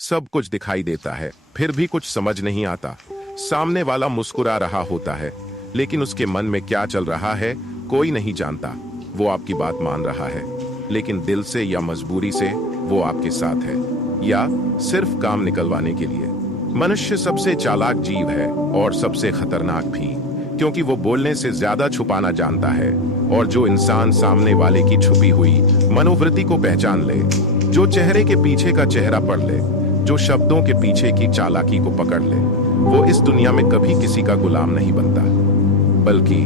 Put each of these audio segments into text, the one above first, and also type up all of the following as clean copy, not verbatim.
सब कुछ दिखाई देता है, फिर भी कुछ समझ नहीं आता। सामने वाला मुस्कुरा रहा होता है, लेकिन उसके मन में क्या चल रहा है कोई नहीं जानता। वो आपकी बात मान रहा है, लेकिन दिल से या मजबूरी से वो आपके साथ है, या सिर्फ काम निकलवाने के लिए। मनुष्य सबसे चालाक जीव है और सबसे खतरनाक भी, क्योंकि वो बोलने से ज्यादा छुपाना जानता है। और जो इंसान सामने वाले की छुपी हुई मनोवृत्ति को पहचान ले, जो चेहरे के पीछे का चेहरा पढ़ ले, जो शब्दों के पीछे की चालाकी को पकड़ ले, वो इस दुनिया में कभी किसी का गुलाम नहीं बनता, बल्कि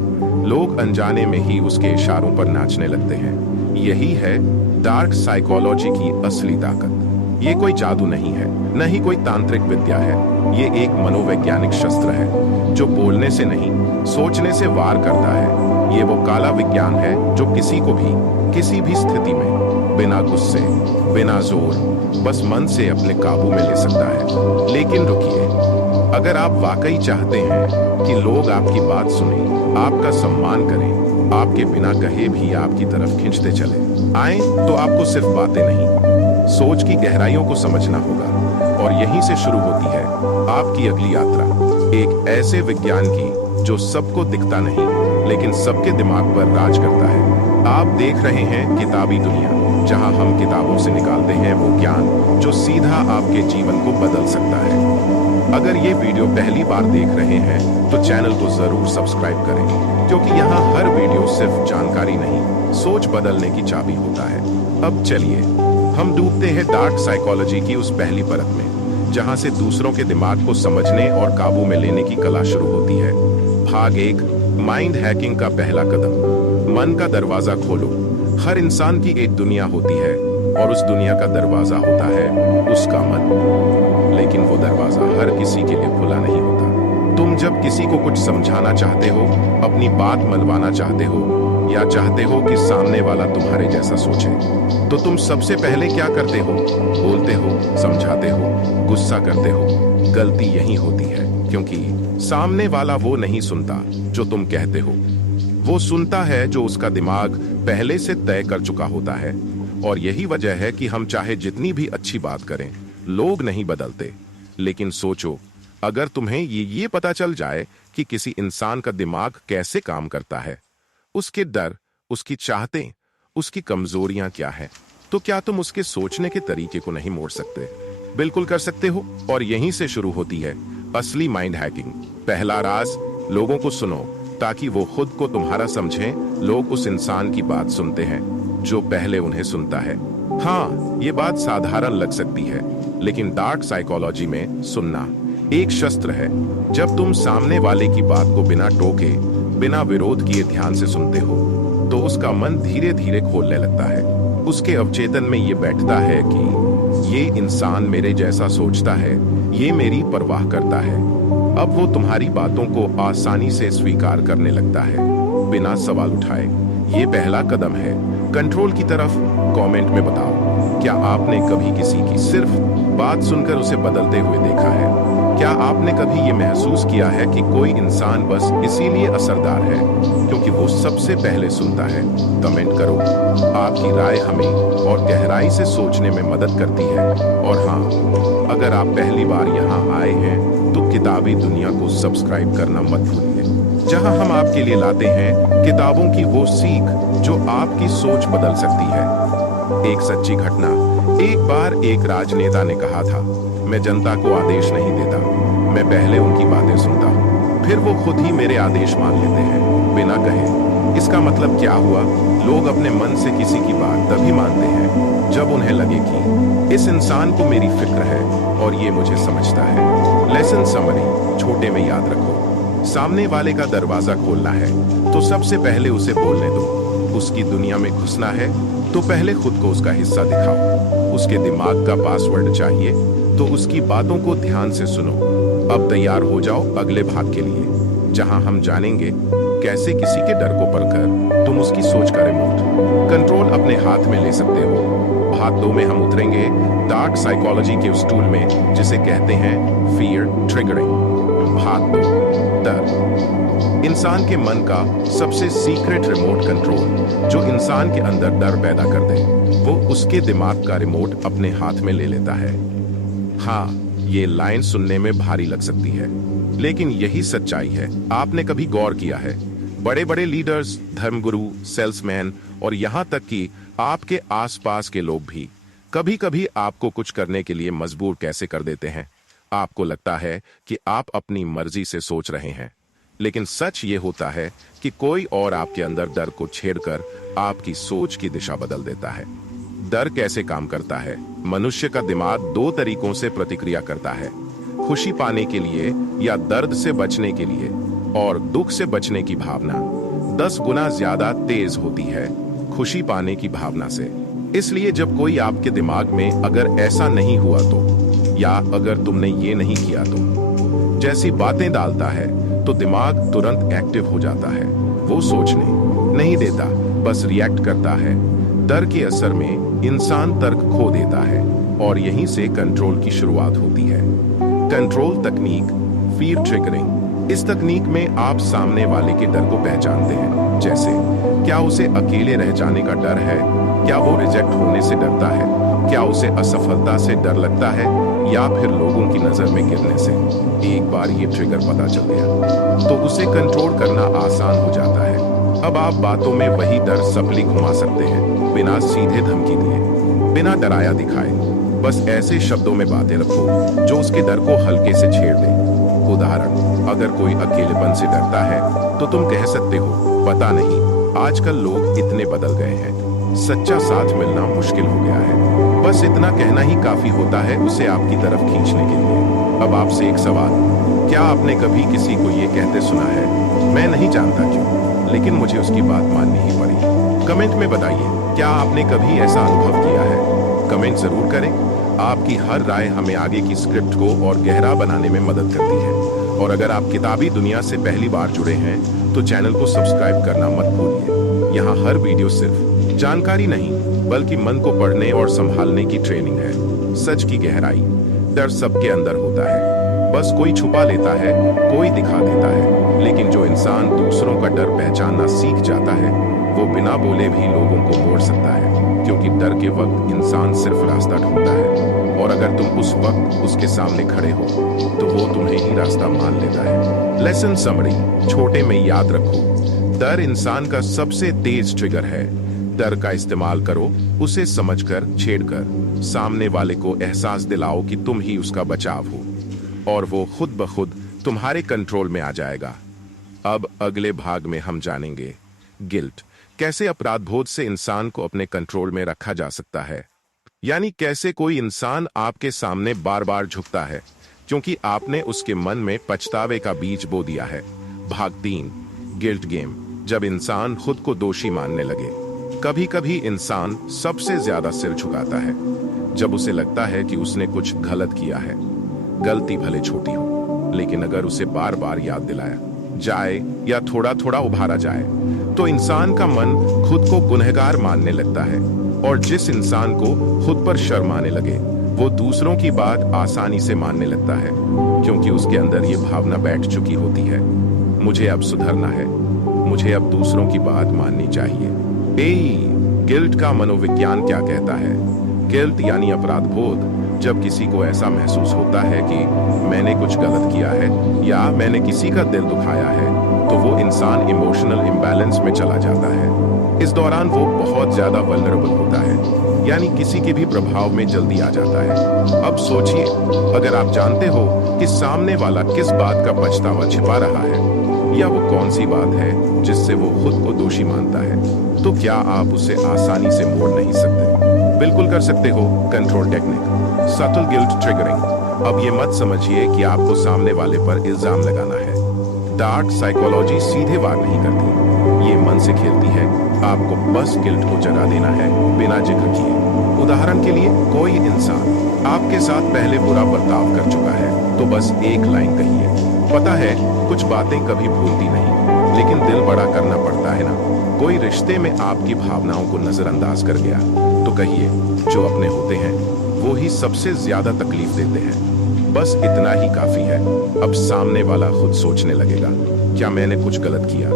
लोग अनजाने में ही उसके इशारों पर नाचने लगते हैं। यही है डार्क साइकोलॉजी की असली ताकत। ये कोई जादू नहीं है, न ही कोई तांत्रिक विद्या है। ये एक मनोवैज्ञानिक शस्त्र है जो बोलने से नहीं, सोचने से वार करता है। ये वो काला विज्ञान है जो किसी को भी, किसी भी स्थिति में, बिना गुस्से, बिना जोर, बस मन से अपने काबू में ले सकता है। लेकिन रुकिए, अगर आप वाकई चाहते हैं कि लोग आपकी बात सुने, आपका सम्मान करें, आपके बिना कहे भी आपकी तरफ खींचते चले आए, तो आपको सिर्फ बातें नहीं, सोच की गहराइयों को समझना होगा। और यहीं से शुरू होती है आपकी अगली यात्रा, एक ऐसे विज्ञान की जो सबको दिखता नहीं, लेकिन सबके दिमाग पर राज करता है। आप देख रहे हैं किताबी दुनिया, जहां हम किताबों से निकालते हैं वो ज्ञान जो सीधा आपके जीवन को बदल सकता है। अगर ये वीडियो पहली बार देख रहे हैं तो चैनल को जरूर सब्सक्राइब करें, क्योंकि यहाँ हर वीडियो सिर्फ जानकारी नहीं, सोच बदलने की चाबी होता है। अब चलिए हम डूबते हैं डार्क साइकोलॉजी की उस पहली परत में, जहां से दूसरों के दिमाग को समझने और काबू में लेने की कला शुरू होती है। भाग 1, माइंड हैकिंग का पहला कदम। मन का दरवाजा खोलो। हर इंसान की एक दुनिया होती है और उस दुनिया का दरवाजा होता है उसका मन। लेकिन वो दरवाजा हर किसी के लिए खुला नहीं होता। तुम जब किसी को कुछ समझाना चाहते हो, अपनी बात मनवाना चाहते हो, या चाहते हो कि सामने वाला तुम्हारे जैसा सोचे, तो तुम सबसे पहले क्या करते हो? बोलते हो, समझाते हो, गुस्सा करते हो। गलती यही होती है, क्योंकि सामने वाला वो नहीं सुनता जो तुम कहते हो, वो सुनता है जो उसका दिमाग पहले से तय कर चुका होता है। और यही वजह है कि हम चाहे जितनी भी अच्छी बात करें, लोग नहीं बदलते। लेकिन सोचो, अगर तुम्हें ये पता चल जाए कि किसी इंसान का दिमाग कैसे काम करता है, उसके डर, उसकी चाहतें, उसकी कमजोरियां क्या है, तो क्या तुम उसके सोचने के तरीके को नहीं मोड़ सकते? बिल्कुल कर सकते हो। और यहीं से शुरू होती है असली माइंड हैकिंग। पहला राज, लोगों को सुनो ताकि वो खुद को तुम्हारा समझें। लोग उस इंसान की बात सुनते हैं जो पहले उन्हें सुनता है। हाँ, ये बात साधारण लग सकती है, लेकिन डार्क साइकोलॉजी में सुनना एक शस्त्र है। जब तुम सामने वाले की बात को बिना टोके, बिना विरोध किए ध्यान से सुनते हो, तो उसका मन धीरे धीरे खोलने लगता है। उसके अवचेतन में ये बैठता है कि ये इंसान मेरे जैसा सोचता है, ये मेरी परवाह करता है। अब वो तुम्हारी बातों को आसानी से स्वीकार करने लगता है, बिना सवाल उठाए। ये पहला कदम है कंट्रोल की तरफ। कमेंट में बताओ, क्या आपने कभी किसी की सिर्फ बात सुनकर उसे बदलते हुए देखा है? क्या आपने कभी ये महसूस किया है कि कोई इंसान बस इसीलिए असरदार है क्योंकि वो सबसे पहले सुनता है? कमेंट करो। आपकी राय हमें और गहराई से सोचने में मदद करती है। और हाँ, अगर आप पहली बार यहाँ आए हैं तो किताबी दुनिया को सब्सक्राइब करना मत भूलिए, जहाँ हम आपके लिए लाते हैं किताबों की वो सीख जो आपकी सोच बदल सकती है। एक सच्ची घटना। एक बार एक राजनेता ने कहा था, मैं जनता को आदेश नहीं देता, मैं पहले उनकी बातें सुनता हूँ, फिर वो खुद ही मेरे आदेश मान लेते हैं बिना कहे। इसका मतलब क्या हुआ? लोग अपने मन से किसी की बात तभी मानते हैं जब उन्हें लगे कि इस इंसान को मेरी फिक्र है और ये मुझे समझता है। लेसन समरी छोटे में याद रखो, सामने वाले का दरवाजा खोलना है तो सबसे पहले उसे बोलने दो। उसकी दुनिया में घुसना है तो पहले खुद को उसका हिस्सा दिखाओ। उसके दिमाग का पासवर्ड चाहिए तो उसकी बातों को ध्यान से सुनो। अब तैयार हो जाओ अगले भाग के लिए, जहां हम जानेंगे कैसे किसी के डर को पढ़कर तुम उसकी सोच का रिमोट कंट्रोल अपने हाथ में ले सकते हो। भाग 2 में हम उतरेंगे डार्क साइकोलॉजी के उस टूल में जिसे कहते हैं फियर ट्रिगरिंग। भाग 2, डर। इंसान के मन का सबसे सीक्रेट रिमोट कंट्रोल जो इंसान के अंदर डर पैदा कर दे, वो उसके दिमाग का रिमोट अपने हाथ में ले लेता है। हाँ, ये लाइन सुनने में भारी लग सकती है, लेकिन यही सच्चाई है। आपने कभी गौर किया है, बड़े बड़े लीडर्स, धर्मगुरु, सेल्समैन और यहाँ तक कि आपके आसपास के लोग भी कभी कभी आपको कुछ करने के लिए मजबूर कैसे कर देते हैं। आपको लगता है कि आप अपनी मर्जी से सोच रहे हैं, लेकिन सच ये होता है कि कोई और आपके अंदर डर को छेड़कर आपकी सोच की दिशा बदल देता है। डर कैसे काम करता है? मनुष्य का दिमाग दो तरीकों से प्रतिक्रिया करता है, खुशी पाने के लिए या दर्द से बचने के लिए। और दुख से बचने की भावना 10 गुना ज्यादा तेज होती है खुशी पाने की भावना से। इसलिए जब कोई आपके दिमाग में अगर ऐसा नहीं हुआ तो, या अगर तुमने ये नहीं किया तो जैसी बातें डालता है, तो दिमाग तुरंत एक्टिव हो जाता है। वो सोचने नहीं देता, बस रिएक्ट करता है। डर के असर में इंसान तर्क खो देता है और यहीं से कंट्रोल की शुरुआत होती है। कंट्रोल तकनीक, फियर ट्रिगरिंग। इस तकनीक में आप सामने वाले के डर को पहचानते हैं, जैसे क्या उसे अकेले रह जाने का डर है, क्या वो रिजेक्ट होने से डरता है, क्या उसे असफलता से डर लगता है, या फिर लोगों की नजर में गिरने से। एक बार ये ट्रिगर पता चल गया तो उसे कंट्रोल करना आसान हो जाता है। अब आप बातों में वही डर सबली घुमा सकते हैं, बिना सीधे धमकी दिए, बिना डराया दिखाए। बस ऐसे शब्दों में बातें रखो जो उसके डर को हल्के से छेड़ दे। उदाहरण, अगर कोई अकेलेपन से डरता है तो तुम कह सकते हो, पता नहीं आजकल लोग इतने बदल गए हैं, सच्चा साथ मिलना मुश्किल हो गया है। बस इतना कहना ही काफी होता है उसे आपकी तरफ खींचने के लिए। अब आपसे एक सवाल, क्या आपने कभी किसी को ये कहते सुना है, मैं नहीं जानता क्यों, लेकिन मुझे उसकी बात माननी ही पड़ी? कमेंट में बताइए, क्या आपने कभी ऐसा अनुभव किया है? कमेंट जरूर करें। आपकी हर राय हमें आगे की स्क्रिप्ट को और गहरा बनाने में मदद करती है। और अगर आप किताबी दुनिया से पहली बार जुड़े हैं तो चैनल को सब्सक्राइब करना मत भूलिए। यहाँ हर वीडियो सिर्फ जानकारी नहीं, बल्कि मन को पढ़ने और संभालने की ट्रेनिंग है। सच की गहराई, डर सबके अंदर होता है, बस कोई छुपा लेता है, कोई दिखा देता है। लेकिन जो इंसान दूसरों का डर पहचानना सीख जाता है, वो बिना बोले भी लोगों को मोड़ सकता है। क्योंकि डर के वक्त इंसान सिर्फ रास्ता ढूंढता है, और अगर तुम उस वक्त उसके सामने खड़े हो तो वो तुम्हें ही रास्ता मान लेता है। लेसन समरी, छोटे में याद रखो, डर इंसान का सबसे तेज ट्रिगर है। डर का इस्तेमाल करो, उसे समझकर, छेड़कर सामने वाले को एहसास दिलाओ कि तुम ही उसका बचाव हो, और वो खुद ब खुद तुम्हारे कंट्रोल में आ जाएगा। अब अगले भाग में हम जानेंगे गिल्ट, कैसे अपराध बोध से इंसान को अपने कंट्रोल में रखा जा सकता है। यानी कैसे कोई इंसान आपके सामने बार बार झुकता है क्योंकि आपने उसके मन में पछतावे का बीज बो दिया है। भाग 3, गिल्ट गेम, जब इंसान खुद को दोषी मानने लगे। कभी कभी इंसान सबसे ज्यादा सिर झुकाता है जब उसे लगता है कि उसने कुछ गलत किया है। गलती भले छोटी हो, लेकिन अगर उसे बार बार याद दिलाया जाए या थोड़ा थोड़ा उभारा जाए तो इंसान का मन खुद को गुनहगार मानने लगता है। और जिस इंसान को खुद पर शर्म आने लगे, वो दूसरों की बात आसानी से मानने लगता है, क्योंकि उसके अंदर ये भावना बैठ चुकी होती है, मुझे अब सुधरना है, मुझे अब दूसरों की बात माननी चाहिए। गिल्ट का मनोविज्ञान क्या कहता है? गिल्ट यानी अपराध बोध। जब किसी को ऐसा महसूस होता है कि मैंने कुछ गलत किया है या मैंने किसी का दिल दुखाया है, तो वो इंसान इमोशनल इम्बैलेंस में चला जाता है। इस दौरान वो बहुत ज्यादा वल्नरेबल होता है, यानी किसी के भी प्रभाव में जल्दी आ जाता है। अब सोचिए, अगर आप जानते हो कि सामने वाला किस बात का पछतावा छिपा रहा है, या वो कौन सी बात है जिससे वो खुद को दोषी मानता है, तो क्या आप उसे आसानी से मोड़ नहीं सकते? बिल्कुल कर सकते हो। Control technique, subtle guilt triggering. अब ये मत समझिए कि आपको सामने वाले पर इल्जाम लगाना है। डार्क साइकोलॉजी सीधे वार नहीं करती, ये मन से खेलती है। आपको बस गिल्ट को जगा देना है, बिना जिक्र किए। उदाहरण के लिए, कोई इंसान आपके साथ पहले बुरा बर्ताव कर चुका है, तो बस एक लाइन कहिए, पता है कुछ बातें कभी भूलती नहीं, लेकिन दिल बड़ा करना पड़ता है ना। कोई रिश्ते में आपकी भावनाओं को नजरअंदाज कर गया, तो कहिए, जो अपने होते हैं वो ही सबसे ज्यादा तकलीफ देते हैं। बस इतना ही काफी है। अब सामने वाला खुद सोचने लगेगा, क्या मैंने कुछ गलत किया?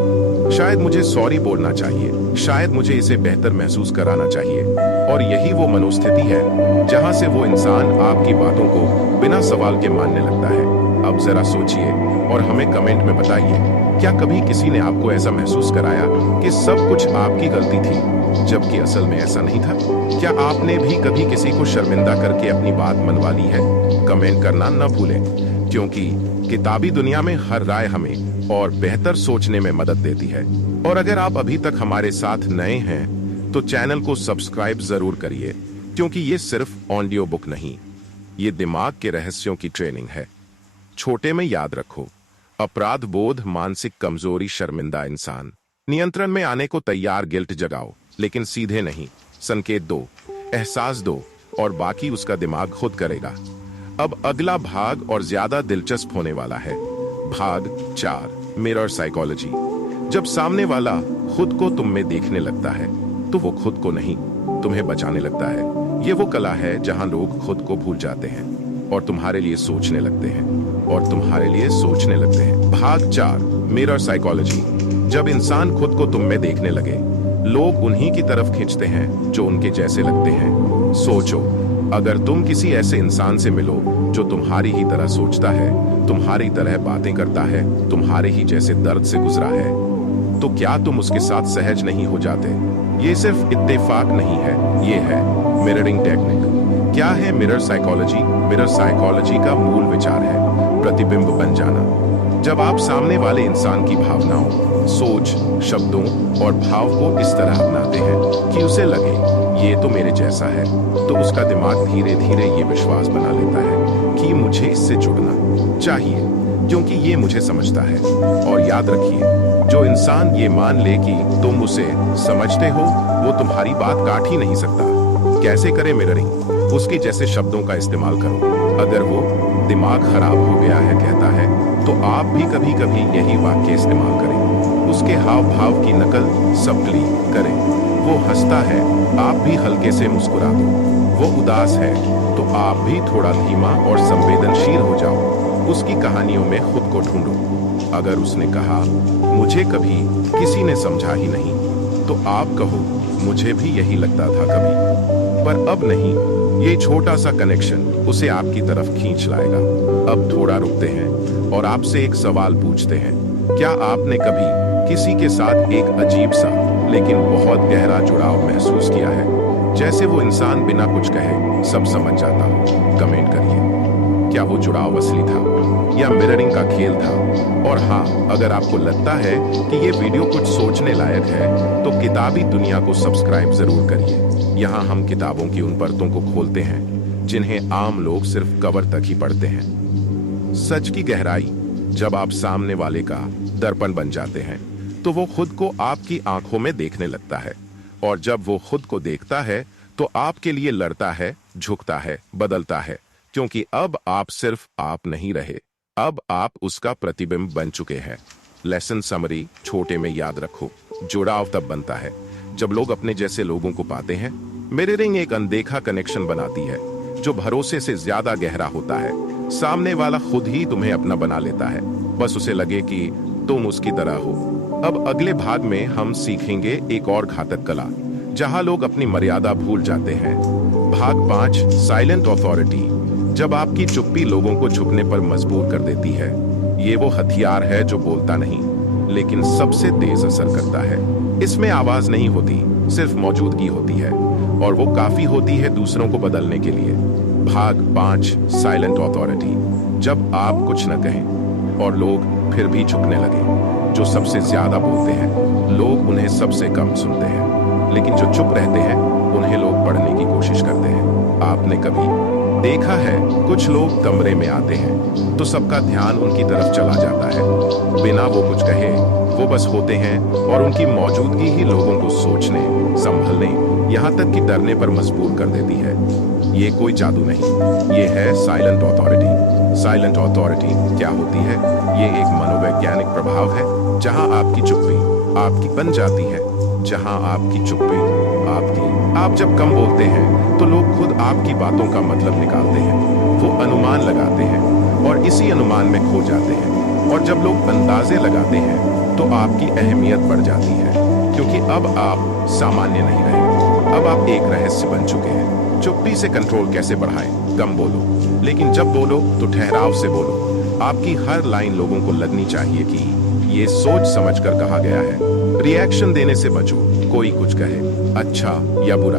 शायद मुझे सॉरी बोलना चाहिए, शायद मुझे इसे बेहतर महसूस कराना चाहिए। और यही वो मनोस्थिति है जहां से वो इंसान आपकी बातों को बिना सवाल के मानने लगता है। अब जरा सोचिए और हमें कमेंट में बताइए, क्या कभी किसी ने आपको ऐसा महसूस कराया कि सब कुछ आपकी गलती थी, जबकि असल में ऐसा नहीं था? क्या आपने भी कभी किसी को शर्मिंदा करके अपनी बात मनवा ली है? कमेंट करना न भूलें, क्योंकि किताबी दुनिया में हर राय हमें और बेहतर सोचने में मदद देती है। और अगर आप अभी तक हमारे साथ नए हैं तो चैनल को सब्सक्राइब जरूर करिए, क्योंकि ये सिर्फ ऑडियो बुक नहीं, ये दिमाग के रहस्यों की ट्रेनिंग है। छोटे में याद रखो, अपराध बोध, मानसिक कमजोरी, शर्मिंदा इंसान। नियंत्रण में आने को तैयार, गिल्ट जगाओ, लेकिन सीधे नहीं। संकेत दो, एहसास दो, और बाकी उसका दिमाग खुद करेगा। अब अगला भाग और ज्यादा दिलचस्प होने वाला है। भाग 4, मिरर साइकोलॉजी। जब सामने वाला खुद को तुम में देखने लगता है तो वो खुद को नहीं, तुम्हें बचाने लगता है। ये वो कला है जहां लोग खुद को भूल जाते हैं और तुम्हारे लिए सोचने लगते हैं, और तुम्हारे लिए सोचने लगते हैं। भाग 4, मिरर साइकोलॉजी। जब इंसान खुद को तुम में देखने लगे, लोग उन्हीं की तरफ खींचते हैं जो उनके जैसे लगते हैं। सोचो, अगर तुम किसी ऐसे इंसान से मिलो जो तुम्हारी ही तरह सोचता है, तुम्हारी तरह बातें करता है, तुम्हारे ही जैसे दर्द से गुजरा है, तो क्या तुम उसके साथ सहज नहीं हो जाते? ये सिर्फ इत्तेफाक नहीं है, ये है मिररिंग टेक्निक। क्या है मिरर साइकोलॉजी? मिरर साइकोलॉजी का मूल विचार है प्रतिबिंब बन जाना। जब आप सामने वाले इंसान की भावनाओं, सोच, शब्दों और भाव को इस तरह अपनाते हैं कि उसे लगे ये तो मेरे जैसा है, तो उसका दिमाग धीरे धीरे ये विश्वास बना लेता है कि मुझे इससे जुड़ना चाहिए, क्योंकि ये मुझे समझता है। और याद रखिए, जो इंसान ये मान ले कि तुम उसे समझते हो, वो तुम्हारी बात काट ही नहीं सकता। कैसे करें मिररिंग? उसके जैसे शब्दों का इस्तेमाल करो। अगर वो दिमाग खराब हो गया है कहता है, तो आप भी कभी कभी यही वाक्य इस्तेमाल करें। उसके हाव भाव की नकल सबली करें। वो हंसता है, आप भी हल्के से मुस्कुरा दो। वो उदास है, तो आप भी थोड़ा धीमा और संवेदनशील हो जाओ। उसकी कहानियों में खुद को ढूंढो। अगर उसने कहा मुझे कभी किसी ने समझा ही नहीं, तो आप कहो मुझे भी यही लगता था कभी, पर अब नहीं। ये छोटा सा कनेक्शन उसे आपकी तरफ खींच लाएगा। अब थोड़ा रुकते हैं और आपसे एक सवाल पूछते हैं। क्या आपने कभी किसी के साथ एक अजीब सा लेकिन बहुत गहरा जुड़ाव महसूस किया है, जैसे वो इंसान बिना कुछ कहे सब समझ जाता हो? कमेंट करिए। क्या वो जुड़ाव असली था या मिररिंग का खेल था? और हाँ, अगर आपको लगता है कि ये वीडियो कुछ सोचने लायक है, तो किताबी दुनिया को सब्सक्राइब जरूर करिए। यहाँ हम किताबों की उन परतों को खोलते हैं जिन्हें आम लोग सिर्फ कवर तक ही पढ़ते हैं। सच की गहराई। जब आप सामने वाले का दर्पण बन जाते हैं, तो वो खुद को आपकी आंखों में देखने लगता है, और जब वो खुद को देखता है तो आपके लिए लड़ता है, झुकता है, बदलता है, क्योंकि अब आप सिर्फ आप नहीं रहे, अब आप उसका प्रतिबिंब बन चुके हैं। लेसन समरी छोटे में याद रखो, जुड़ाव तब बनता है जब लोग अपने जैसे लोगों को पाते हैं। मिररिंग एक अनदेखा कनेक्शन बनाती है जो भरोसे से ज्यादा गहरा होता है। सामने वाला खुद ही तुम्हें अपना बना लेता है, बस उसे लगे कि तुम उसकी तरह हो। अब अगले भाग में हम सीखेंगे एक और घातक कला जहां लोग अपनी मर्यादा भूल जाते हैं। भाग 5, साइलेंट अथॉरिटी। जब आपकी चुप्पी लोगों को झुकने पर मजबूर कर देती है। ये वो हथियार है जो बोलता नहीं, लेकिन सबसे तेज असर करता है। इसमें आवाज नहीं होती, सिर्फ मौजूदगी होती है, और वो काफी होती है दूसरों को बदलने के लिए। भाग 5, साइलेंट अथॉरिटी। जब आप कुछ न कहें और लोग फिर भी झुकने लगे। जो सबसे ज्यादा बोलते हैं, लोग उन्हें सबसे कम सुनते हैं, लेकिन जो चुप रहते हैं, उन्हें लोग पढ़ने की कोशिश करते हैं। आपने कभी देखा है, कुछ लोग कमरे में आते हैं तो सबका ध्यान उनकी तरफ चला जाता है, बिना वो कुछ कहे। वो बस होते हैं, और उनकी मौजूदगी ही लोगों को सोचने, संभलने, यहाँ तक कि डरने पर मजबूर कर देती है। ये कोई जादू नहीं, ये है साइलेंट अथॉरिटी। साइलेंट अथॉरिटी क्या होती है? ये एक मनोवैज्ञानिक प्रभाव है जहां आपकी चुप्पी आपकी बन जाती है। जहां आपकी चुप्पी आपकी। आप जब कम बोलते हैं तो लोग खुद आपकी बातों का मतलब निकालते हैं। वो अनुमान लगाते हैं और इसी अनुमान में खो जाते हैं। और जब लोग अंदाजे लगाते हैं तो आपकी अहमियत बढ़ जाती है, क्योंकि अब आप सामान्य नहीं रहे, अब आप एक रहस्य बन चुके हैं। चुप्पी से कंट्रोल कैसे बढ़ाएं? कम बोलो, लेकिन जब बोलो तो ठहराव से बोलो। आपकी हर लाइन लोगों को लगनी चाहिए कि ये सोच समझकर कहा गया है। रिएक्शन देने से बचो। कोई कुछ कहे, अच्छा या बुरा,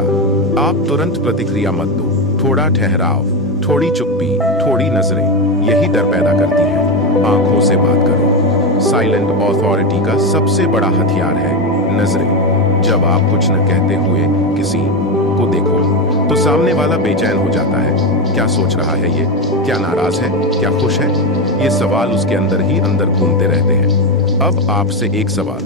आप तुरंत प्रतिक्रिया मत दो। थोड़ा ठहराव, थोड़ी चुप्पी, थोड़ी नजरें, यही डर पैदा करती है। आंखों से बात करो। साइलेंट अथॉरिटी का सबसे बड़ा हथियार है नजरें। जब आप कुछ न कहते हुए किसी को देखो तो सामने वाला बेचैन हो जाता है। क्या सोच रहा है ये? क्या नाराज है? क्या खुश है? ये सवाल उसके अंदर ही अंदर घूमते रहते हैं। अब आपसे एक सवाल,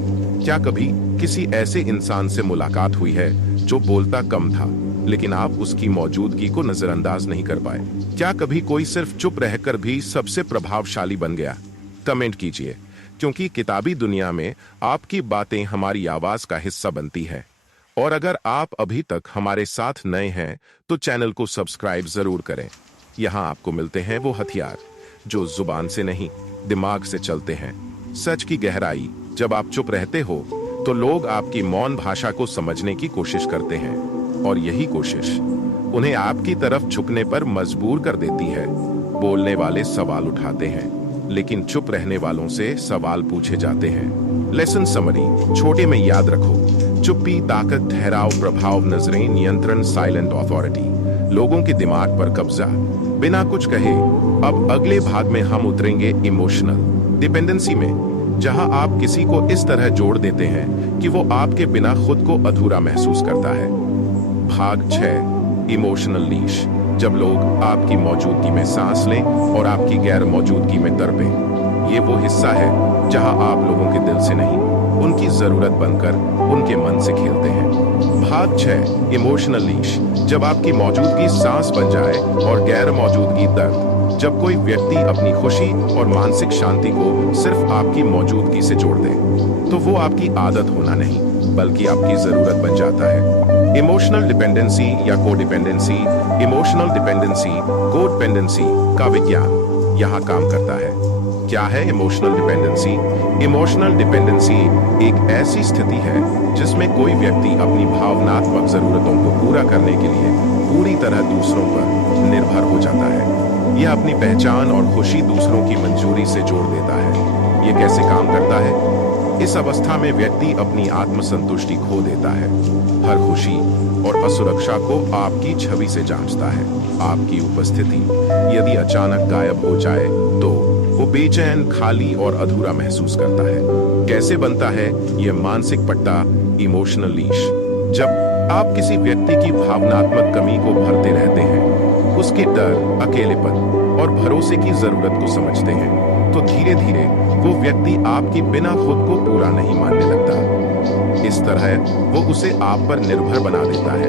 क्या कभी किसी ऐसे इंसान से मुलाकात हुई है जो बोलता कम था लेकिन आप उसकी मौजूदगी को नजरअंदाज नहीं कर पाए? क्या कभी कोई सिर्फ चुप रहकर भी सबसे प्रभावशाली बन गया? कमेंट कीजिए, क्योंकि किताबी दुनिया में आपकी बातें हमारी आवाज का हिस्सा बनती है। और अगर आप अभी तक हमारे साथ नए हैं तो चैनल को सब्सक्राइब जरूर करें। यहाँ आपको मिलते हैं वो हथियार जो जुबान से नहीं, दिमाग से चलते हैं। सच की गहराई। जब आप चुप रहते हो तो लोग आपकी मौन भाषा को समझने की कोशिश करते हैं, और यही कोशिश उन्हें आपकी तरफ झुकने पर मजबूर कर देती है। बोलने वाले सवाल उठाते हैं, लेकिन चुप रहने वालों से सवाल पूछे जाते हैं। लेसन समरी छोटे में याद रखो। चुप्पी, ताकत, ठहराव, प्रभाव, नजरें, नियंत्रण, साइलेंट अथॉरिटी, लोगों के दिमाग पर कब्जा बिना कुछ कहे। अब अगले भाग में हम उतरेंगे इमोशनल डिपेंडेंसी में, जहां आप किसी को इस तरह जोड़ देते हैं कि वो आपके बिना खुद को अधूरा महसूस करता है। भाग 6, इमोशनल लीश। जब लोग आपकी मौजूदगी में सांस लें और आपकी गैर मौजूदगी में तड़पें। ये वो हिस्सा है जहां आप लोगों के दिल से नहीं, उनकी जरूरत बनकर उनके मन से खेलते हैं। भाग 6, इमोशनल लीश। जब आपकी मौजूदगी सांस बन जाए और गैर मौजूदगी दर्द। जब कोई व्यक्ति अपनी खुशी और मानसिक शांति को सिर्फ आपकी मौजूदगी से जोड़ दे, तो वो आपकी आदत होना नहीं बल्कि आपकी जरूरत बन जाता है। इमोशनल डिपेंडेंसी या कोडिपेंडेंसी। इमोशनल डिपेंडेंसी, कोडिपेंडेंसी का विज्ञान यहाँ काम करता है। क्या है इमोशनल डिपेंडेंसी? इमोशनल डिपेंडेंसी एक ऐसी स्थिति है जिसमें कोई व्यक्ति अपनी भावनात्मक जरूरतों को पूरा करने के लिए पूरी तरह दूसरों पर निर्भर हो जाता है। यह अपनी पहचान और खुशी दूसरों की मंजूरी से जोड़ देता है। ये कैसे काम करता है? इस अवस्था में व्यक्ति अपनी आत्मसंतुष्टि खो देता है। हर खुशी और असुरक्षा को आपकी छवि से जांचता है। आपकी उपस्थिति यदि अचानक गायब हो जाए तो वो बेचैन, खाली और अधूरा महसूस करता है। कैसे बनता है यह मानसिक पट्टा, इमोशनल लीश? जब आप किसी व्यक्ति की भावनात्मक कमी को भरते रहते हैं, उसके डर, अकेलेपन और भरोसे की जरूरत को समझते हैं, तो धीरे धीरे वो व्यक्ति आपकी बिना खुद को पूरा नहीं मानने लगता। इस तरह वो उसे आप पर निर्भर बना देता है।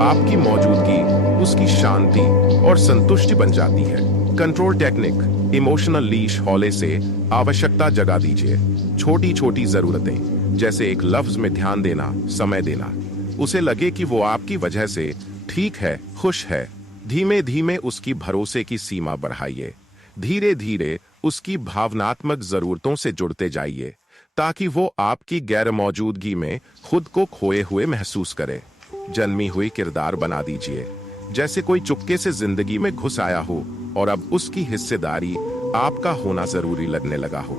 आपकी मौजूदगी उसकी शांति और संतुष्टि बन जाती है। Control technique. इमोशनल लीश हौले से आवश्यकता जगा दीजिए। छोटी छोटी जरूरतें, जैसे एक लफ्ज में ध्यान देना, समय देना, उसे लगे कि वो आपकी वजह से ठीक है, खुश है। धीमे धीमे उसकी भरोसे की सीमा बढ़ाइए। धीरे धीरे उसकी भावनात्मक जरूरतों से जुड़ते जाइए ताकि वो आपकी गैर मौजूदगी में खुद को खोए हुए महसूस करे। जन्मी हुई किरदार बना दीजिए, जैसे कोई चुपके से जिंदगी में घुस आया हो और अब उसकी हिस्सेदारी आपका होना जरूरी लगने लगा हो।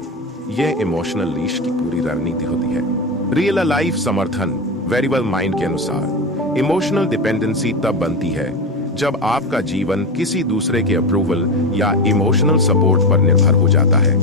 यह इमोशनल लीश की पूरी रणनीति होती है। रियल लाइफ समर्थन। वेरिएबल माइंड के अनुसार इमोशनल डिपेंडेंसी तब बनती है जब आपका जीवन किसी दूसरे के अप्रूवल या इमोशनल सपोर्ट पर निर्भर हो जाता है।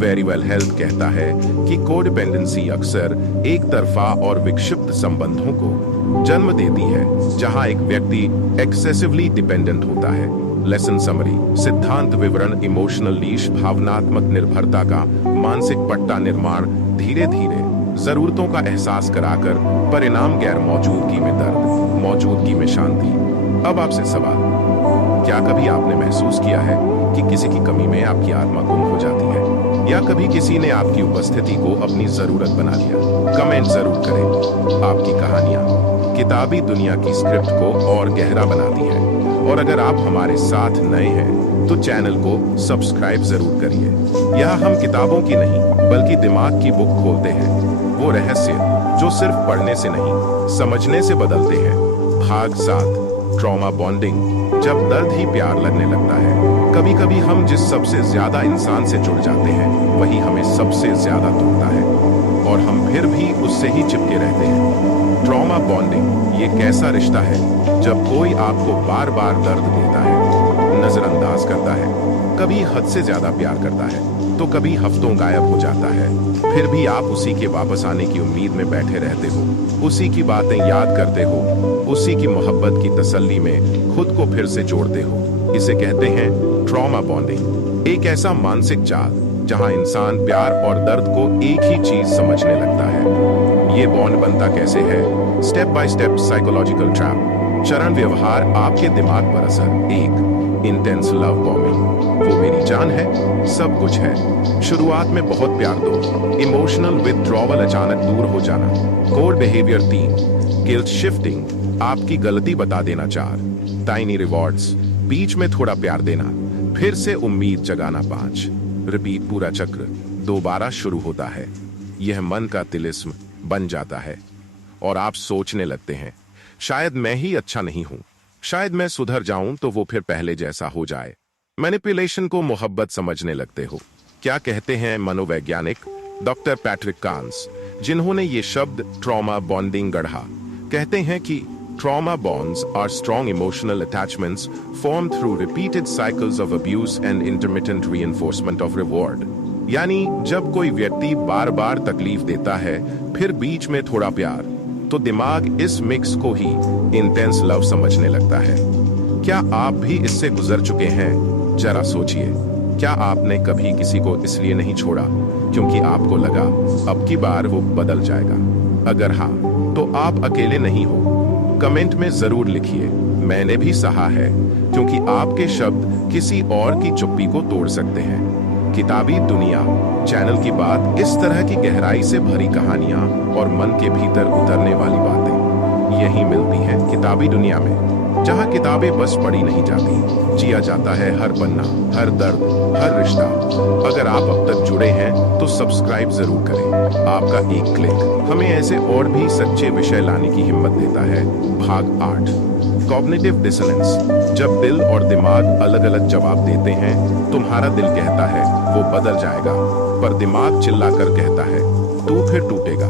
वेरिएबल हेल्थ कहता है कि कोडिपेंडेंसी अक्सर एक तरफा और विक्षिप्त संबंधों को जन्म देती है, जहां एक व्यक्ति एक्सेसिवली डिपेंडेंट होता है। Lesson summary. सिद्धांत विवरण। इमोशनल लीश भावनात्मक निर्भरता का मानसिक पट्टा निर्माण धीरे धीरे जरूरतों का एहसास कराकर, परिणाम गैर मौजूदगी में दर्द, मौजूदगी में शांति। अब आपसे सवाल, क्या कभी आपने महसूस किया है कि किसी की कमी में आपकी आत्मा गुम हो जाती है, या कभी किसी ने आपकी उपस्थिति को अपनी जरूरत बना लिया? कमेंट जरूर करें। आपकी कहानियां किताबी दुनिया की स्क्रिप्ट को और गहरा बनाती है। और अगर आप हमारे साथ नए हैं तो चैनल को सब्सक्राइब जरूर करिए। यह हम किताबों की नहीं बल्कि दिमाग की बुक खोलते हैं, वो रहस्य जो सिर्फ पढ़ने से नहीं समझने से बदलते हैं। भाग 7, ट्रॉमा बॉन्डिंग। जब दर्द ही प्यार लगने लगता है। कभी कभी हम जिस सबसे ज्यादा इंसान से जुड़ जाते हैं वही हमें सबसे ज्यादा तोड़ता है और हम फिर भी उससे ही चिपके रहते हैं। ट्रॉमा बॉन्डिंग ये कैसा रिश्ता है जब कोई आपको बार बार दर्द देता है, नजरअंदाज करता है, कभी हद से ज्यादा प्यार करता है तो कभी हफ्तों गायब हो जाता है, फिर भी आप उसी के वापस आने की उम्मीद में बैठे रहते हो, उसी की बातें याद करते हो, उसी की मोहब्बत की तसल्ली में खुद को फिर से जोड़ते हो। इसे कहते हैं ट्रॉमा बॉन्डिंग। एक ऐसा मानसिक जाल जहां इंसान प्यार और दर्द को एक ही चीज समझने लगता है। ये बॉन्ड बनता कैसे है? Step by step psychological trap. चरण व्यवहार, आपके दिमाग पर असर। 1, इंटेंस लव बॉम्बिंग। वो मेरी जान है, सब कुछ है। शुरुआत में बहुत प्यार दो। इमोशनल विथड्रॉवल, अचानक दूर हो जाना। Core behaviour 3, guilt shifting. आपकी गलती बता देना। 4, टाइनी रिवॉर्ड्स। बीच में थोड़ा प्यार देना, फिर से उम्मीद जगाना। 5, रिपीट। पूरा चक्र दोबारा शुरू होता है। यह मन का तिलिस्म बन जाता है और आप सोचने लगते हैं शायद मैं ही अच्छा नहीं हूं, शायद मैं सुधर जाऊं तो वो फिर पहले जैसा हो जाए। मैनिपुलेशन को मोहब्बत समझने लगते हो। क्या कहते हैं मनोवैज्ञानिक डॉक्टर पैट्रिक कांस, जिन्होंने ये शब्द ट्रॉमा बॉन्डिंग गढ़ा? कहते हैं कि trauma bonds are strong emotional attachments formed through repeated cycles of abuse and intermittent reinforcement of reward। यानी जब कोई व्यक्ति बार बार तकलीफ देता है फिर बीच में थोड़ा प्यार, तो दिमाग इस मिक्स को ही इंटेंस लव समझने लगता है। क्या आप भी इससे गुजर चुके हैं? जरा सोचिए, क्या आपने कभी किसी को इसलिए नहीं छोड़ा क्योंकि आपको लगा अब की बार वो बदल जाएगा? अगर हाँ, तो आप अकेले नहीं हो। कमेंट में जरूर लिखिए, मैंने भी सहा है, क्योंकि आपके शब्द किसी और की चुप्पी को तोड़ सकते हैं। किताबी दुनिया चैनल की बात, इस तरह की गहराई से भरी कहानियां और मन के भीतर उतरने वाली बातें यही मिलती हैं किताबी दुनिया में, जहां किताबें बस पढ़ी नहीं जाती, जिया जाता है हर पन्ना, हर दर्द, हर रिश्ता। अगर आप अब तक जुड़े हैं तो सब्सक्राइब जरूर करें। आपका एक क्लिक हमें ऐसे और भी सच्चे विषय लाने की हिम्मत देता है। भाग 8, कॉग्निटिव डिसोनेंस। जब दिल और दिमाग अलग अलग जवाब देते हैं, तुम्हारा दिल कहता है वो बदल जाएगा, पर दिमाग चिल्लाकर कहता है तू फिर टूटेगा।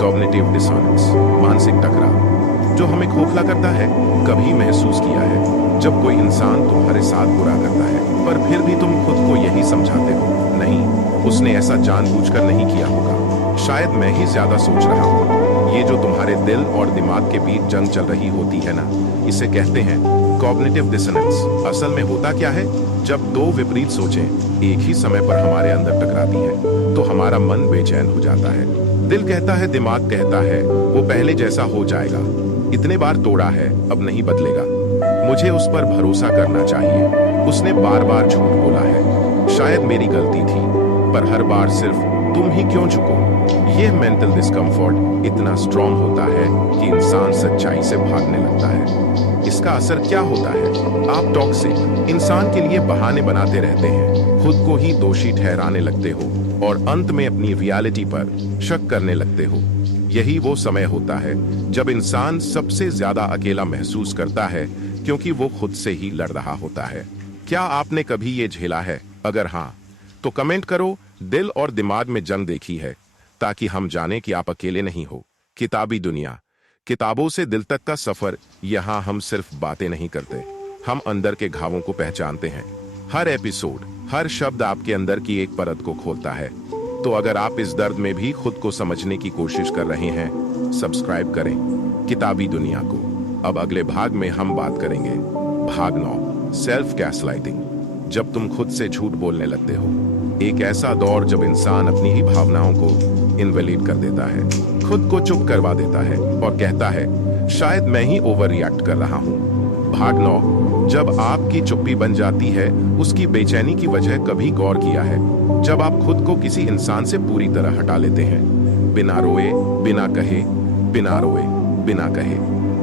कॉग्निटिव डिसोनेंस, मानसिक टकराव जो हमें खोखला करता है। कभी महसूस किया है जब कोई इंसान तुम्हारे साथ बुरा करता है पर फिर भी तुम खुद को यही समझाते हो, नहीं, उसने ऐसा जानबूझकर नहीं किया होगा, शायद मैं ही ज्यादा सोच रहा हूँ। ये जो तुम्हारे दिल और दिमाग के बीच जंग चल रही होती है ना, इसे कहते हैं कॉग्निटिव डिसोनेंस। असल में होता क्या है, जब दो विपरीत सोचें एक ही समय पर हमारे अंदर टकराती हैं, तो हमारा मन बेचैन हो जाता है। दिल कहता है, दिमाग कहता है वो पहले जैसा हो जाएगा, इतने बार तोड़ा है अब नहीं बदलेगा, मुझे उस पर भरोसा करना चाहिए, उसने बार बार झूठ बोला है, शायद मेरी गलती थी, पर हर बार सिर्फ तुम ही क्यों झुको। यह मेंटल डिस्कम्फर्ट इतना स्ट्रॉन्ग होता है कि इंसान सच्चाई से भागने लगता है। इसका असर क्या होता है? आप टॉक्सिक इंसान के लिए बहाने बनाते रहते हैं, खुद को ही दोषी ठहराने लगते हो और अंत में अपनी रियलिटी पर शक करने लगते हो। यही वो समय होता है जब इंसान सबसे ज्यादा अकेला महसूस करता है, क्योंकि वो खुद से ही लड़ रहा होता है। क्या आपने कभी ये झेला है? अगर हाँ, तो कमेंट करो दिल और दिमाग में जंग देखी है, ताकि हम जाने कि आप अकेले नहीं हो। किताबी दुनिया, किताबों से दिल तक का सफर। यहाँ हम सिर्फ बातें नहीं करते, हम अंदर के घावों को पहचानते हैं। हर एपिसोड, हर शब्द आपके अंदर की एक परत को खोलता है। तो अगर आप इस दर्द में भी खुद को समझने की कोशिश कर रहे हैं, सब्सक्राइब करें किताबी दुनिया को। अब अगले भाग में हम बात करेंगे भाग 9, सेल्फ गैसलाइटिंग। जब तुम खुद से झूठ बोलने लगते हो, एक ऐसा दौर जब इंसान अपनी ही भावनाओं को इनवैलिड कर देता है, खुद को चुप करवा देता है और कहता है शायद मैं ही ओवर रिएक्ट कर रहा हूं। भाग 9, जब आपकी चुप्पी बन जाती है, उसकी बेचैनी की वजह कभी गौर किया है? जब आप खुद को किसी इंसान से पूरी तरह हटा लेते हैं, बिना रोए, बिना कहे, बिना रोए, बिना कहे,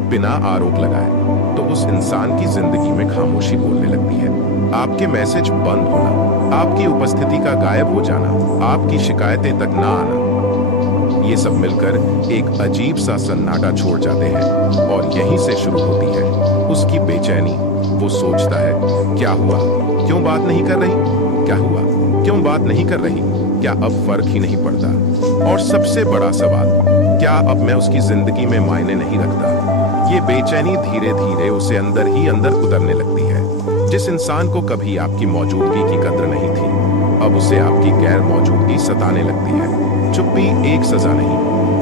बिना आरोप लगाए, तो तो उस इंसान की जिंदगी में खामोशी बोलने लगती है। आपके मैसेज बंद होना, आपकी उपस्थिति का गायब हो जाना, आपकी शिकायतें तक ना आना, ये सब मिलकर एक अजीब सा सन्नाटा छोड़ जाते हैं। और यहीं से शुरू होती है उसकी बेचैनी। वो सोचता है, क्या हुआ, क्यों बात नहीं कर रही, क्या हुआ, क्यों बात नहीं कर रही, क्या अब फर्क ही नहीं पड़ता। और सबसे बड़ा सवाल, क्या अब मैं उसकी जिंदगी में मायने नहीं रखता। ये बेचैनी धीरे धीरे उसे अंदर ही अंदर उतरने लगती है। जिस इंसान को कभी आपकी मौजूदगी की कद्र नहीं थी, अब उसे आपकी गैर मौजूदगी सताने लगती है। चुप्पी एक सजा नहीं,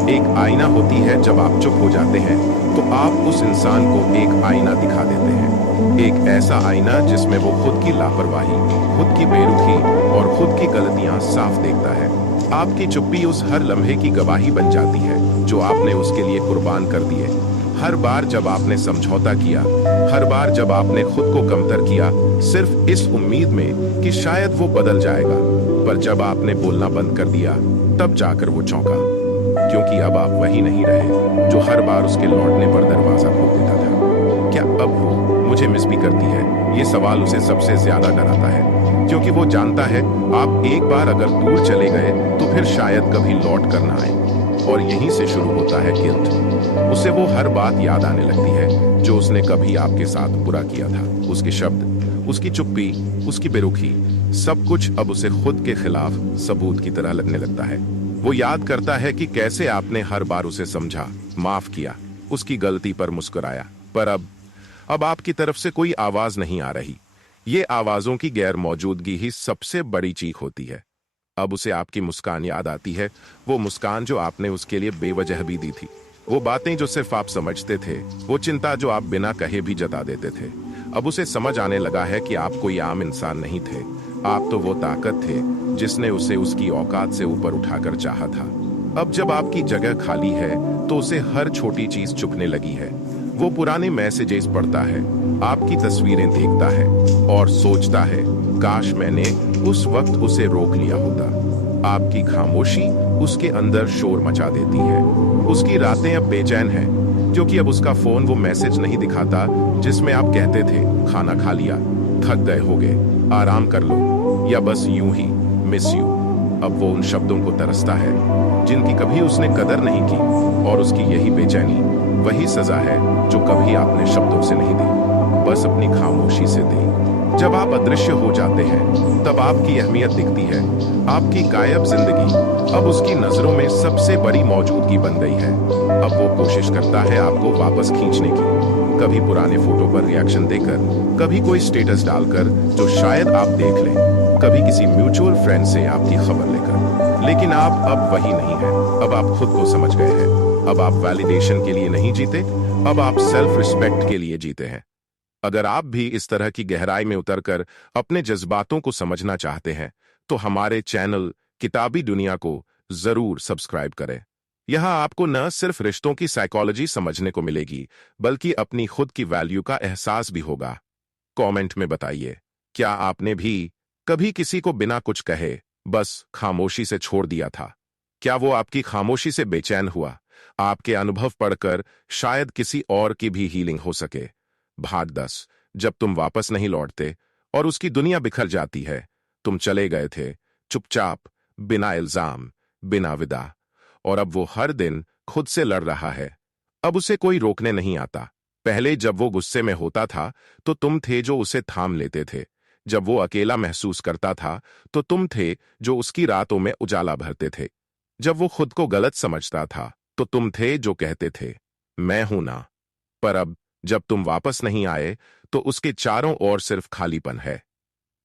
एक आईना होती है। जब आप चुप हो जाते हैं तो आप उस इंसान को एक आईना दिखा देते हैं, एक ऐसा आईना जिसमें वो खुद की लापरवाही, खुद की बेरुखी और खुद की गलतियां साफ देखता है। आपकी चुप्पी उस हर लम्हे की गवाही बन जाती है जो आपने उसके लिए कुर्बान कर दिए। हर बार जब आपने समझौता किया, हर बार जब आपने खुद को कमतर किया, सिर्फ इस उम्मीद में कि शायद वो बदल जाएगा। पर जब आपने बोलना बंद कर दिया, तब जाकर वो चौंका, क्योंकि अब आप वही नहीं रहे जो हर बार उसके लौटने पर दरवाजा खोल देता था। क्या अब वो मुझे मिस भी करती है? ये सवाल उसे सबसे ज्यादा डराता है, क्योंकि वो जानता है आप एक बार अगर दूर चले गए तो फिर शायद कभी लौट कर ना आए। और यहीं से शुरू होता है गिल्ट। उसे वो हर बात याद आने लगती है जो उसने कभी आपके साथ बुरा किया था। उसके शब्द, उसकी चुप्पी, उसकी बेरुखी, सब कुछ अब उसे खुद के खिलाफ सबूत की तरह लगने लगता है। वो याद करता है कि कैसे आपने हर बार उसे समझा, माफ किया, उसकी गलती पर मुस्कुराया, पर अब आपकी तरफ से कोई आवाज नहीं आ रही। ये आवाजों की गैर मौजूदगी ही सबसे बड़ी चीख होती है। अब उसे आपकी मुस्कान याद आती है, वो मुस्कान जो आपने उसके लिए बेवजह भी दी थी, वो बातें जो सिर्फ आप समझते थे, वो चिंता जो आप बिना कहे भी जता देते थे। अब उसे समझ आने लगा है कि आप कोई आम इंसान नहीं थे, आप तो वो ताकत थे जिसने उसे उसकी औकात से ऊपर उठाकर चाहा था। अब जब आपकी जगह खाली है तो उसे हर छोटी चीज चुभने लगी है। वो पुराने मैसेजेस पढ़ता है, आपकी तस्वीरें देखता है और सोचता है, काश मैंने उस वक्त उसे रोक लिया होता। आपकी खामोशी उसके अंदर शोर मचा देती है। उसकी रातें अब बेचैन हैं, क्योंकि अब उसका फोन वो मैसेज नहीं दिखाता जिसमें आप कहते थे, खाना खा लिया, थक गए होगे, आराम कर लो, या बस यूं ही मिस यू। अब वो उन शब्दों को तरसता है जिनकी कभी उसने कदर नहीं की, और उसकी यही बेचैनी वही सजा है जो कभी आपने शब्दों से नहीं दी, बस अपनी खामोशी से दी। जब आप अदृश्य हो जाते हैं तब आपकी अहमियत दिखती है। आपकी गायब जिंदगी अब उसकी नजरों में सबसे बड़ी मौजूदगी बन गई है। अब वो कोशिश करता है आपको वापस खींचने की, कभी पुराने फोटो पर रिएक्शन देकर, कभी कोई स्टेटस डालकर जो शायद आप देख लें, कभी किसी म्यूचुअल फ्रेंड से आपकी खबर लेकर। लेकिन आप अब वही नहीं है। अब आप खुद को समझ गए हैं। अब आप वैलिडेशन के लिए नहीं जीते, अब आप सेल्फ रिस्पेक्ट के लिए जीते हैं। अगर आप भी इस तरह की गहराई में उतरकर अपने जज्बातों को समझना चाहते हैं तो हमारे चैनल किताबी दुनिया को जरूर सब्सक्राइब करें। यहां आपको न सिर्फ रिश्तों की साइकोलॉजी समझने को मिलेगी, बल्कि अपनी खुद की वैल्यू का एहसास भी होगा। कमेंट में बताइए, क्या आपने भी कभी किसी को बिना कुछ कहे बस खामोशी से छोड़ दिया था? क्या वो आपकी खामोशी से बेचैन हुआ? आपके अनुभव पढ़कर शायद किसी और की भी हीलिंग हो सके। भाग 10, जब तुम वापस नहीं लौटते और उसकी दुनिया बिखर जाती है। तुम चले गए थे, चुपचाप, बिना इल्जाम, बिना विदा, और अब वो हर दिन खुद से लड़ रहा है। अब उसे कोई रोकने नहीं आता। पहले जब वो गुस्से में होता था तो तुम थे जो उसे थाम लेते थे। जब वो अकेला महसूस करता था तो तुम थे जो उसकी रातों में उजाला भरते थे। जब वो खुद को गलत समझता था तो तुम थे जो कहते थे, मैं हूं ना। पर अब जब तुम वापस नहीं आए तो उसके चारों ओर सिर्फ खालीपन है।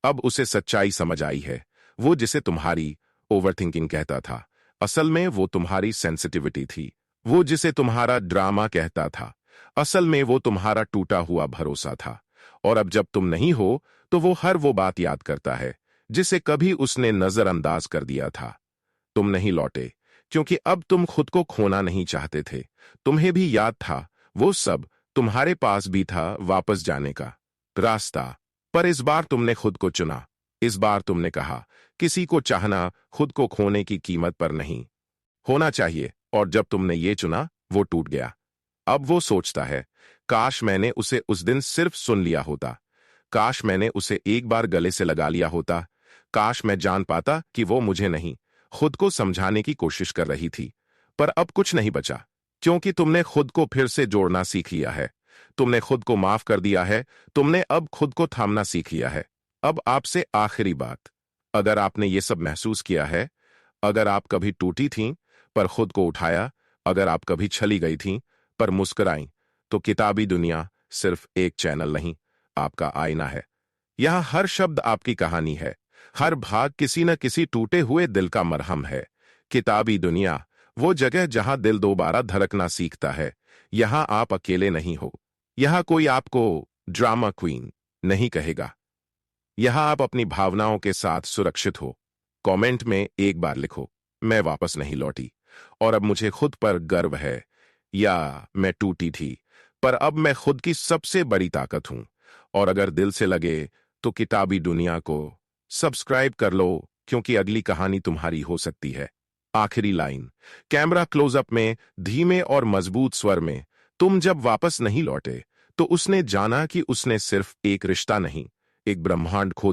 अब उसे सच्चाई समझ आई है। वो जिसे तुम्हारी ओवरथिंकिंग कहता था, असल में वो तुम्हारी सेंसिटिविटी थी। वो जिसे तुम्हारा ड्रामा कहता था, असल में वो तुम्हारा टूटा हुआ भरोसा था। और अब जब तुम नहीं हो तो वो हर वो बात याद करता है जिसे कभी उसने नजरअंदाज कर दिया था। तुम नहीं लौटे क्योंकि अब तुम खुद को खोना नहीं चाहते थे। तुम्हें भी याद था वो सब, तुम्हारे पास भी था वापस जाने का रास्ता। पर इस बार तुमने खुद को चुना। इस बार तुमने कहा, किसी को चाहना खुद को खोने की कीमत पर नहीं होना चाहिए। और जब तुमने ये चुना, वो टूट गया। अब वो सोचता है, काश मैंने उसे उस दिन सिर्फ सुन लिया होता। काश मैंने उसे एक बार गले से लगा लिया होता। काश मैं जान पाता कि वो मुझे नहीं, खुद को समझाने की कोशिश कर रही थी। पर अब कुछ नहीं बचा, क्योंकि तुमने खुद को फिर से जोड़ना सीख लिया है। तुमने खुद को माफ कर दिया है। तुमने अब खुद को थामना सीख लिया है। अब आपसे आखिरी बात, अगर आपने ये सब महसूस किया है, अगर आप कभी टूटी थीं पर खुद को उठाया, अगर आप कभी छली गई थीं पर मुस्कुराईं, तो किताबी दुनिया सिर्फ एक चैनल नहीं, आपका आईना है। यहां हर शब्द आपकी कहानी है, हर भाग किसी न किसी टूटे हुए दिल का मरहम है। किताबी दुनिया, वो जगह जहां दिल दोबारा धड़कना सीखता है। यहां आप अकेले नहीं हो। यहां कोई आपको ड्रामा क्वीन नहीं कहेगा। यहां आप अपनी भावनाओं के साथ सुरक्षित हो। कमेंट में एक बार लिखो, मैं वापस नहीं लौटी और अब मुझे खुद पर गर्व है, या मैं टूटी थी पर अब मैं खुद की सबसे बड़ी ताकत हूं। और अगर दिल से लगे तो किताबी दुनिया को सब्सक्राइब कर लो, क्योंकि अगली कहानी तुम्हारी हो सकती है। आखिरी लाइन, कैमरा क्लोजअप में धीमे और मजबूत स्वर में, तुम जब वापस नहीं लौटे तो उसने जाना कि उसने सिर्फ एक रिश्ता नहीं, एक ब्रह्मांड खो दिया।